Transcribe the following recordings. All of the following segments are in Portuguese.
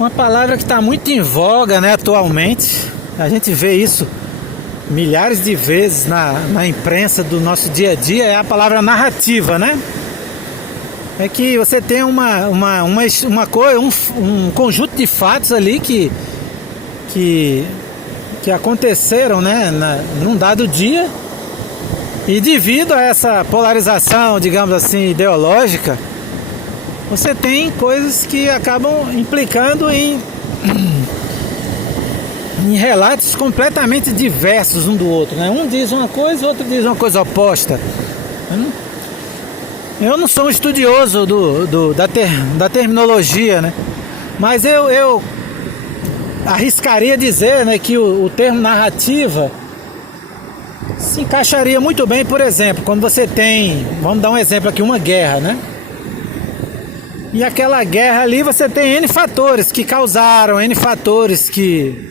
Uma palavra que está muito em voga, né, atualmente. A gente vê isso milhares de vezes na imprensa do nosso dia a dia, é a palavra narrativa, né? É que você tem um conjunto de fatos ali que aconteceram, né, num dado dia, e devido a essa polarização, digamos assim, ideológica, você tem coisas que acabam implicando em relatos completamente diversos um do outro, né? Um diz uma coisa, o outro diz uma coisa oposta. Eu não sou um estudioso da terminologia, né? Mas eu arriscaria dizer, né, que o termo narrativa se encaixaria muito bem, por exemplo, quando você tem, vamos dar um exemplo aqui, uma guerra, né? E aquela guerra ali você tem N fatores que causaram, N fatores que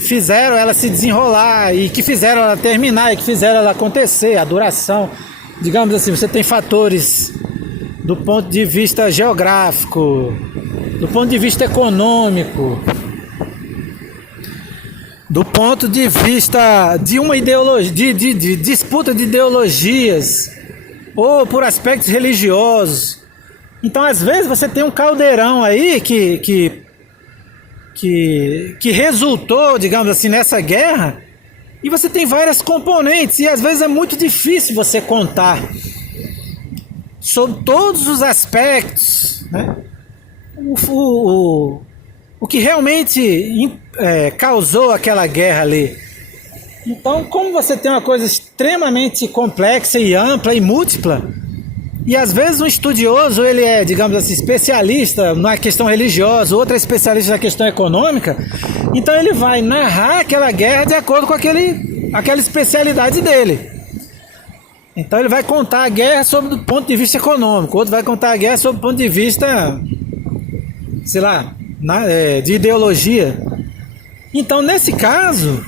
fizeram ela se desenrolar e que fizeram ela terminar e que fizeram ela acontecer, a duração. Digamos assim, você tem fatores do ponto de vista geográfico, do ponto de vista econômico, do ponto de vista de uma ideologia, de disputa de ideologias, ou por aspectos religiosos. Então, às vezes, você tem um caldeirão aí que resultou, digamos assim, nessa guerra, e você tem várias componentes, e às vezes é muito difícil você contar sobre todos os aspectos, né? O que realmente causou aquela guerra ali. Então, como você tem uma coisa extremamente complexa e ampla e múltipla, e às vezes um estudioso, ele é, digamos assim, especialista na questão religiosa, outro é especialista na questão econômica, então ele vai narrar aquela guerra de acordo com aquela especialidade dele. Então ele vai contar a guerra sob o ponto de vista econômico, outro vai contar a guerra sob o ponto de vista, sei lá, de ideologia. Então, nesse caso,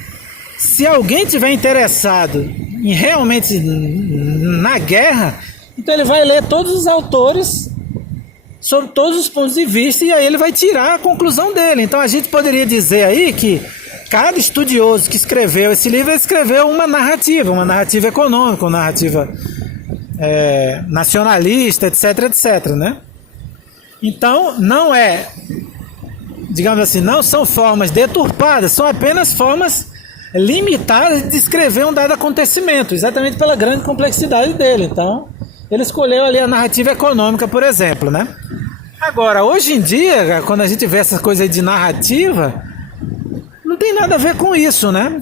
se alguém tiver interessado em realmente na guerra, então ele vai ler todos os autores sobre todos os pontos de vista, e aí ele vai tirar a conclusão dele. Então a gente poderia dizer aí que cada estudioso que escreveu esse livro escreveu uma narrativa econômica, uma narrativa nacionalista, etc, né? Então não é, digamos assim, não são formas deturpadas, são apenas formas limitadas de descrever um dado acontecimento, exatamente pela grande complexidade dele. Então ele escolheu ali a narrativa econômica, por exemplo, né? Agora, hoje em dia, quando a gente vê essas coisas de narrativa, não tem nada a ver com isso, né?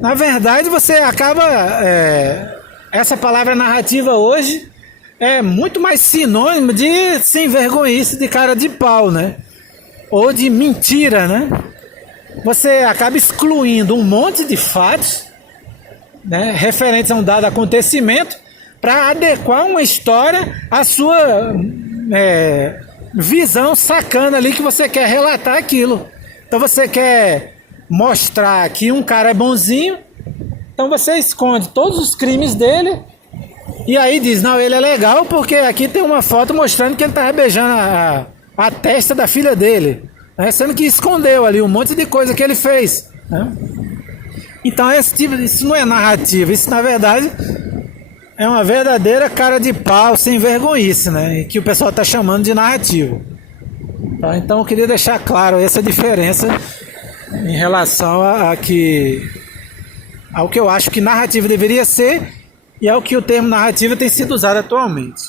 Na verdade, você acaba... essa palavra narrativa hoje é muito mais sinônimo de sem vergonhice, de cara de pau, né? Ou de mentira, né? Você acaba excluindo um monte de fatos, né, referentes a um dado acontecimento, para adequar uma história à sua visão sacana ali, que você quer relatar aquilo. Então você quer mostrar que um cara é bonzinho, então você esconde todos os crimes dele, e aí diz, não, ele é legal porque aqui tem uma foto mostrando que ele estava beijando a testa da filha dele, né, sendo que escondeu ali um monte de coisa que ele fez, né? Então isso não é narrativa, isso na verdade é uma verdadeira cara de pau, sem vergonhice, né? Que o pessoal está chamando de narrativa. Tá? Então eu queria deixar claro essa diferença em relação ao que eu acho que narrativa deveria ser e ao que o termo narrativa tem sido usado atualmente.